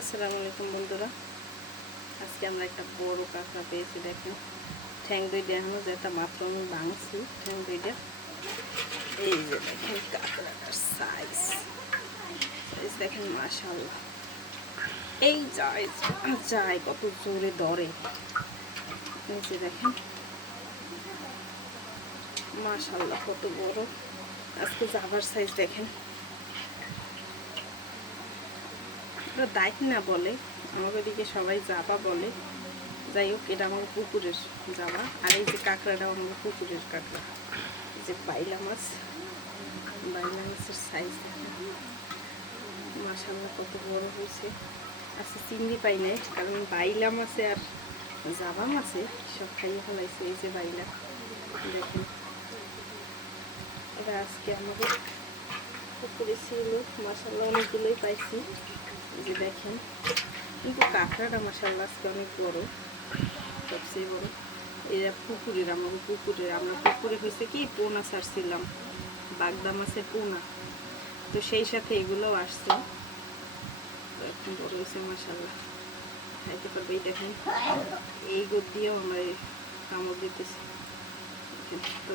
আসসালামু আলাইকুম বন্ধুরা, আজকে আমরা একটা বড় কাঁকড়া পেয়েছি। দেখেন ঠ্যাং দুইটা এখনো যেটা মাত্র আমি ভাঙছি ঠ্যাং দুইটা। এই যে দেখেন কাঁকড়াটার সাইজ সাইজ দেখেন মাশাআল্লাহ। এই যায় যায় কত জোরে ধরে। এই যে দেখেন মাশাআল্লাহ কত বড়। আজকে জাবার সাইজ দেখেন, দাইক না বলে আমাদের দিকে সবাই জাবা বলে। যাই হোক, এটা আমার পুকুরের জাবা। আর এই যে কাঁকড়াটাও আমার পুকুরের কাঁকড়া। এই যে বাইলা মাছ, বাইলা মাছের সাইজ মাশাআল্লাহ কত বড় হয়েছে। আচ্ছা চিংড়ি পাই নাই, কারণ বাইলা মাছে আর জাবা মাছে সব খাইয়ে ফেলাইছে। এই যে বাইলা দেখেন, এটা আজকে আমাদের পুকুরে ছিল। মাশাআল্লাহ অনেকগুলোই পাইছি। এই যে দেখেন, কিন্তু কাঁকড়াটা মাশাআল্লাহ আজকে অনেক বড়, সবচেয়ে বড়। এরা পুকুরের, আমরা পুকুরে হয়েছে কি পোনা ছাড়ছিলাম, বাগদা মাছের পোনা, তো সেই সাথে এগুলোও আসছে। তো এখন বড় হয়েছে মাশাআল্লাহ, খাইতে পারবে। এই দেখেন এই গোদ দিয়েও আমরা কামড় দিতেছি। তো